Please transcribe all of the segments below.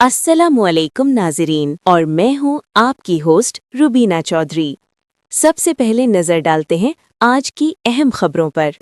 अस्सलामुअलैकुम नाज़रीन, और मैं हूं आपकी होस्ट रुबीना चौधरी। सबसे पहले नज़र डालते हैं आज की अहम खबरों पर।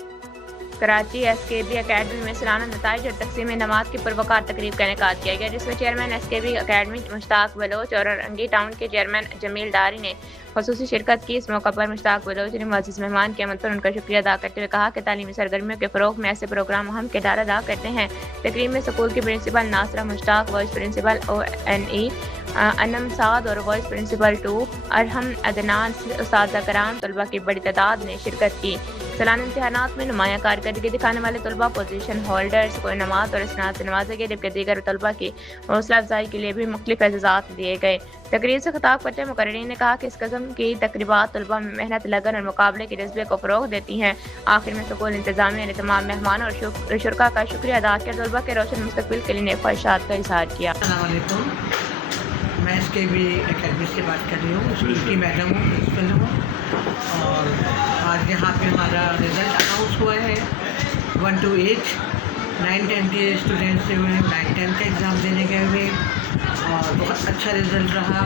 कराची एसकेबी अकेडमी में सालाना नताइज और तकसीम नमाज की पुरवकार तकरीब का इनेकाद किया गया, जिसमें chairman SKB academy Mushtaq Baloch और अरंगी टाउन के चेयरमैन जमील डारी ने खसूसी शिरकत की। इस मौका पर मुश्ताक बलोच ने मुअज़्ज़िज़ मेहमान की आमद पर उनका शुक्रिया अदा करते हुए कहा कि तालीमी सरगर्मियों के फ़रोग़ में ऐसे प्रोग्राम अहम किरदार अदा करते हैं। तकरीब में स्कूल की principal Nasra Mushtaq, vice principal ONE Anam Saad और वाइस प्रिंसिपल 2 अरहम अदनान, उस्ताद कराम, तलबा की बड़ी तादाद ने शिरकत की। सालाना इम्तिहानात में नुमायाँ कारकर्दगी दिखाने वाले तलबा, पोजीशन होल्डर्स को इनामात और इसनाद से नवाजा गया, जबकि दीगर तलबा की हौसला अफजाई के लिए भी मुख्तलिफ एजाज़ात दिए गए। तकरीर से खिताब करते हुए मुकर्रिरीन ने कहा कि इस किस्म की तकरीबात तलबा में मेहनत, लगन और मुकाबले के जज्बे को फ़रोग़ देती हैं। आखिर में स्कूल इंतज़ामिया ने तमाम मेहमान और शुरा का शुक्रिया अदा किया, तलबा के रोशन मुस्तकबिल के लिए नेक ख्वाहिशात का इज़हार किया। मैं एसकेबी अकेडमी से बात कर रही हूँ, स्कूल की मैडम हूँ, प्रिंसिपल हूँ। और आज यहाँ पे हमारा रिज़ल्ट अनाउंस हुआ है 1 to 8 9-10 के स्टूडेंट्स से हुए हैं, 9-10 का एग्ज़ाम देने गए हुए और बहुत अच्छा रिज़ल्ट रहा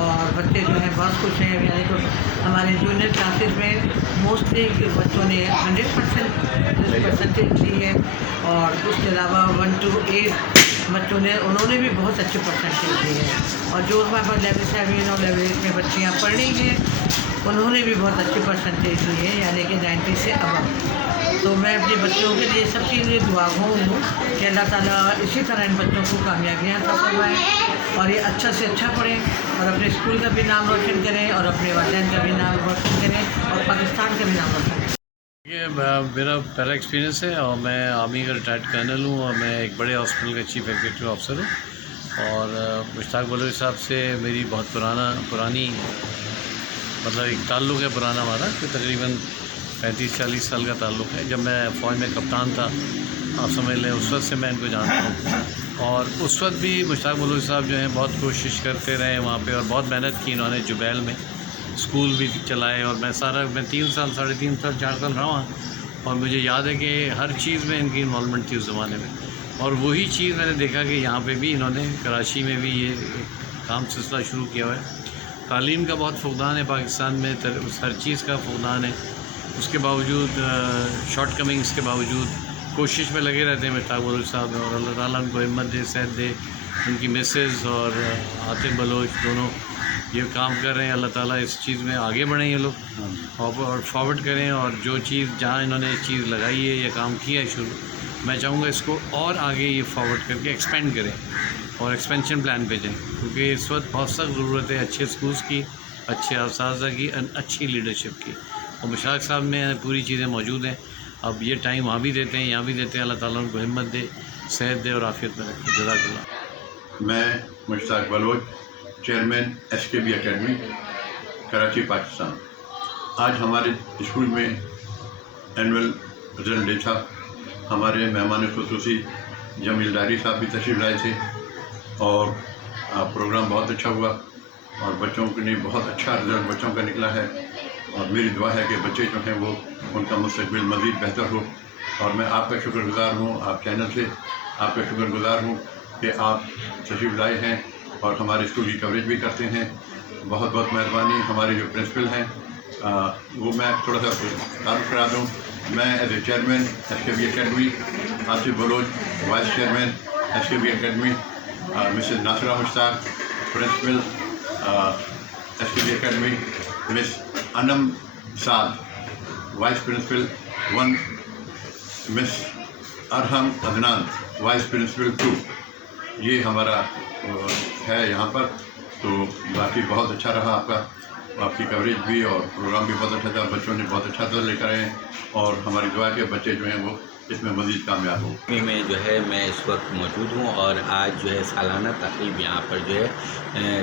और बच्चे जो हैं बहुत खुश हैं। यानी तो हमारे जूनियर क्लासेस में मोस्टली बच्चों ने 100% ली है और उसके अलावा 1 to 8 बच्चों ने उन्होंने भी बहुत अच्छे परसेंटेज दिए हैं। और जो हमारे पास लेवल 7 और लेवल 8 में बच्चियाँ पढ़ रही हैं उन्होंने भी बहुत अच्छे परसेंटेज लिए हैं, यानी कि 90 से अबव। तो मैं अपने बच्चों के लिए सब चीज़ें दुआ हूँ कि अल्लाह ताला इसी तरह इन बच्चों को कामयाबियाँ अता फरमाएं और ये अच्छा से अच्छा पढ़ें और अपने स्कूल का भी नाम रोशन करें और अपने वालिदैन का भी नाम रोशन करें और पाकिस्तान का भी नाम रोशन करें। ये मेरा पहला एक्सपीरियंस है और मैं आर्मी का रिटायर्ड कर्नल हूँ और मैं एक बड़े हॉस्पिटल का चीफ एग्जीक्यूटिव ऑफिसर हूँ। और मुश्ताक बलोच साहब से मेरी बहुत पुरानी मतलब एक ताल्लुक़ है पुराना हमारा, तो तकरीबन 35-40 साल का ताल्लुक़ है। जब मैं फ़ौज में कप्तान था, आप समझ लें, उस वक्त से मैं इनको जानता हूँ। और उस वक्त भी मुश्ताक बलोच साहब जो हैं बहुत कोशिश करते रहे वहाँ पे और बहुत मेहनत की इन्होंने। जुबैल में स्कूल भी चलाए और मैं 3 साल 3.5 साल 4 साल रहा और मुझे याद है कि हर चीज़ में इनकी इन्वॉल्वमेंट थी उस ज़माने में। और वही चीज़ मैंने देखा कि यहाँ पे भी इन्होंने कराची में भी ये काम सिलसिला शुरू किया हुआ है। तालीम का बहुत फुक़दान है पाकिस्तान में, हर चीज़ का फुक़दान है। उसके बावजूद शॉर्ट कमिंग्स के बावजूद कोशिश में लगे रहते हैं मुश्ताक बलोच साहब, और अल्लाह ताला उनको हिम्मत दे, सेहत दे। उनकी मिसेस और आतिफ बलोच दोनों ये काम कर रहे हैं। अल्लाह ताला इस चीज़ में आगे बढ़ें ये लोग और फॉरवर्ड करें। और जो चीज़ जहाँ इन्होंने चीज़ लगाई है या काम किया है शुरू, मैं चाहूँगा इसको और आगे ये फॉरवर्ड करके एक्सपेंड करें और एक्सपेंशन प्लान पे जाएँ, क्योंकि इस वक्त बहुत सख्त ज़रूरत है अच्छे स्कूल्स की, अच्छे असातिज़ा की, अच्छी लीडरशिप की। और मुश्ताक साहब में पूरी चीज़ें मौजूद हैं। अब ये टाइम वहाँ भी देते हैं, यहाँ भी देते हैं। अल्लाह ताला उनको हिम्मत दे, सेहत दे और आफियत में रखे। जज़ाकल्लाह। मैं Mushtaq Baloch, chairman SKB academy, Karachi, Pakistan. आज हमारे स्कूल में एनुअल रिजल्ट डे था। हमारे मेहमान खुसूसी जमील डारी साहब भी तशरीफ़ लाए थे और प्रोग्राम बहुत अच्छा हुआ और बच्चों के लिए बहुत अच्छा रिजल्ट बच्चों का निकला है। और मेरी दुआ है कि बच्चे जो हैं वो उनका मुस्तकबिल मज़ीद बेहतर हो। और मैं आपका शुक्रगुज़ार हूँ, आप चैनल से आपका शुक्रगुज़ार हूँ कि आप तशरीफ़ लाए हैं और हमारे स्कूल की कवरेज भी करते हैं। बहुत बहुत मेहरबानी। हमारे जो प्रिंसिपल हैं वो मैं थोड़ा सा तारुफ करा दूँ। मैं as a chairman SKB Academy, Asif Baloch vice chairman SKB Academy, Mrs Nasra Mushtaq principal SKB Academy, Miss Anam Saad vice principal 1, Miss Arham Adnan vice principal 2, ये हमारा है यहाँ पर। तो बाकी बहुत अच्छा रहा आपकी कवरेज भी और प्रोग्राम भी बहुत अच्छा था। बच्चों ने बहुत अच्छा दर लेकर आए और हमारी दुआ के बच्चे जो हैं वो इसमें मज़ीद कामयाब हो। में जो है मैं इस वक्त मौजूद हूँ और आज जो है सालाना तकरीब यहाँ पर जो है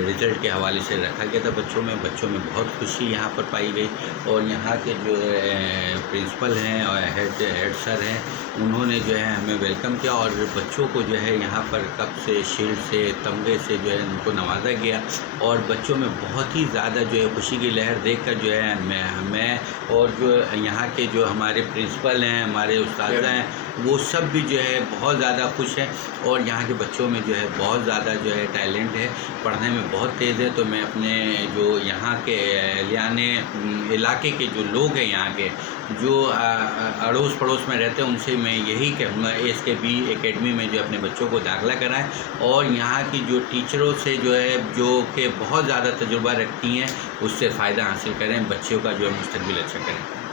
रिज़ल्ट के हवाले से रखा गया था। बच्चों में बहुत खुशी यहाँ पर पाई गई और यहाँ के जो प्रिंसिपल हैं और हेड सर हैं उन्होंने जो है हमें वेलकम किया और बच्चों को जो है यहाँ पर कप से, शील्ड से, तमगे से जो है उनको नवाजा गया। और बच्चों में बहुत ही ज़्यादा जो है खुशी की लहर देखकर जो है मैं और जो यहाँ के जो हमारे प्रिंसिपल हैं, हमारे उस्ताद ہیں وہ سب بھی جو ہے بہت زیادہ خوش ہیں، اور یہاں کے بچوں میں جو ہے بہت زیادہ جو ہے ٹیلنٹ ہے، پڑھنے میں بہت تیز ہے۔ تو میں اپنے جو یہاں کے اہلیانے علاقے کے جو لوگ ہیں یہاں کے جو اڑوس پڑوس میں رہتے ہیں ان سے میں یہی کہوں گا SKB اکیڈمی میں جو اپنے بچوں کو داخلہ کرائیں، اور یہاں کی جو ٹیچروں سے جو ہے جو کہ بہت زیادہ تجربہ رکھتی ہیں اس سے فائدہ حاصل کریں، بچوں کا جو ہے مستقبل اچھا کریں۔